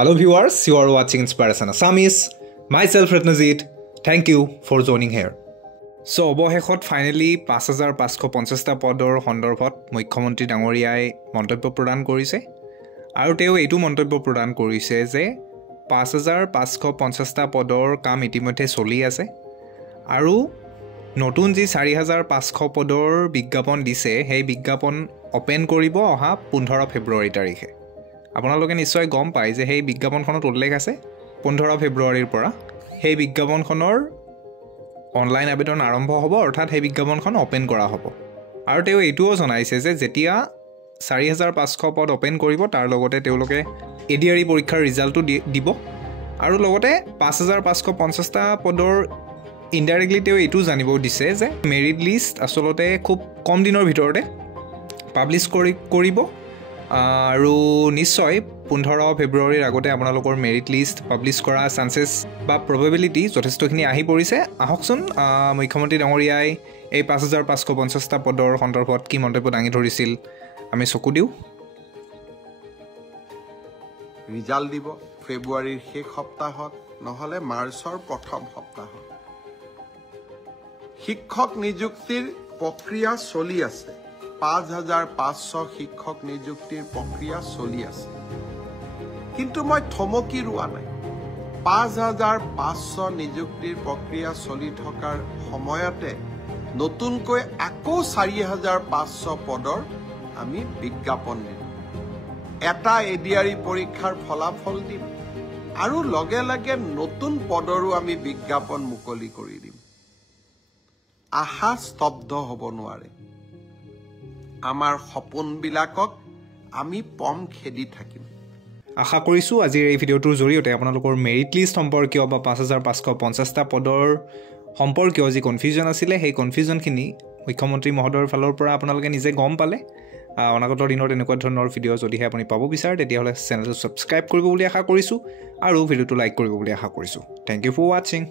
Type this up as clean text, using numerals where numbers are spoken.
Hello viewers, you are watching Inspiration Assamese. Myself Ratnajit. Thank you for joining here. So অবশেষত finally 5550 পদৰ সন্দৰ্ভত মুখ্যমন্ত্ৰী ডাঙৰীয়াই মন্তব্য প্ৰদান কৰিছে আৰু তেওঁ এইটো মন্তব্য প্ৰদান কৰিছে যে 5550 পদৰ কাম ইতিমধ্যে চলি আছে আৰু নতুন যি 4500 পদৰ বিজ্ঞাপন দিছে সেই বিজ্ঞাপন ওপেন কৰিব অহা 15 ফেব্ৰুৱাৰী তাৰিখে আপোনালোকে নিশ্চয় গম পায় যে সেই বিজ্ঞাপনখনত উল্লেখ আছে 15 ফেব্ৰুৱাৰীৰ পৰা সেই বিজ্ঞাপনখনৰ অনলাইন আবেদন আৰম্ভ হ'ব অৰ্থাৎ সেই বিজ্ঞাপনখন ওপেন কৰা হ'ব আৰু তেওঁ এইটোও জনাইছে যে যেতিয়া 4500 পদ ওপেন কৰিব তাৰ লগতে তেওঁলোকে এডিআৰই পৰীক্ষাৰ ৰিজাল্টটো দিব আৰু লগতে 5550টা পদৰ ইনডাইৰেক্টলি তেওঁ এইটো জানিব দিছে যে মেৰিট লিষ্ট আসলতে খুব কম দিনৰ ভিতৰতে পাবলিশ কৰিব আৰু নিশ্চয় 15 ফেব্ৰুৱাৰীৰ আগতে আপোনালোকৰ মেৰিট লিষ্ট পাবলিশ কৰা চান্সেছ বা প্ৰবেবিলিটি যথেষ্টখিনি আহি পৰিছে আহকচোন মুখ্যমন্ত্ৰী ডাঙৰীয়াই এই 5550টা পদৰ সন্দৰ্ভত কি মন্তব্য দাঙি ধৰিছিল আমি চকু দিওঁ ৰিজাল্ট দিব ফেব্ৰুৱাৰীৰ শেষ সপ্তাহত নহলে মাৰ্চৰ প্ৰথম সপ্তাহত শিক্ষক নিযুক্তিৰ প্ৰক্ৰিয়া চলি আছে 5500 শিক্ষক নিযুক্তিৰ প্ৰক্ৰিয়া চলি আছে কিন্তু মই থমকি ৰোৱা নাই 5500 নিযুক্তিৰ প্ৰক্ৰিয়া চলি থকাৰ সময়তে নতুনকৈ আকৌ 4500 পদৰ আমি বিজ্ঞাপন দিম এটা এডিআৰই পৰীক্ষাৰ ফলাফল দিম আৰু লগে লগে নতুন পদৰো আমি বিজ্ঞাপন মুকলি কৰি দিম আশা স্তব্ধ হ'ব নোৱাৰে আমাৰ সপোনবিলাকক আমি পম খেদি থাকিম আশা কৰিছো আজিৰ এই ভিডিঅ'টোৰ জৰিয়তে আপোনালোকৰ মেৰিট লিষ্ট সম্পৰ্কীয় বা 5550টা পদৰ সম্পৰ্কীয় যি কনফিউজন আছিল সেই কনফিউজনখিনি মুখ্যমন্ত্ৰী মহোদয়ৰ ফালৰ পৰা আপোনালোকে নিজে গম পালে অনাগত দিনত এনেকুৱা ধৰণৰ ভিডিঅ' যদিহে আপুনি পাব বিচাৰে তেতিয়াহ'লে চেনেলটো ছাবস্ক্ৰাইব কৰিব বুলি আশা কৰিছো আৰু ভিডিঅ'টো লাইক কৰিব বুলি আশা কৰিছো থ্যাংক ইউ ফৰ ৱাচিং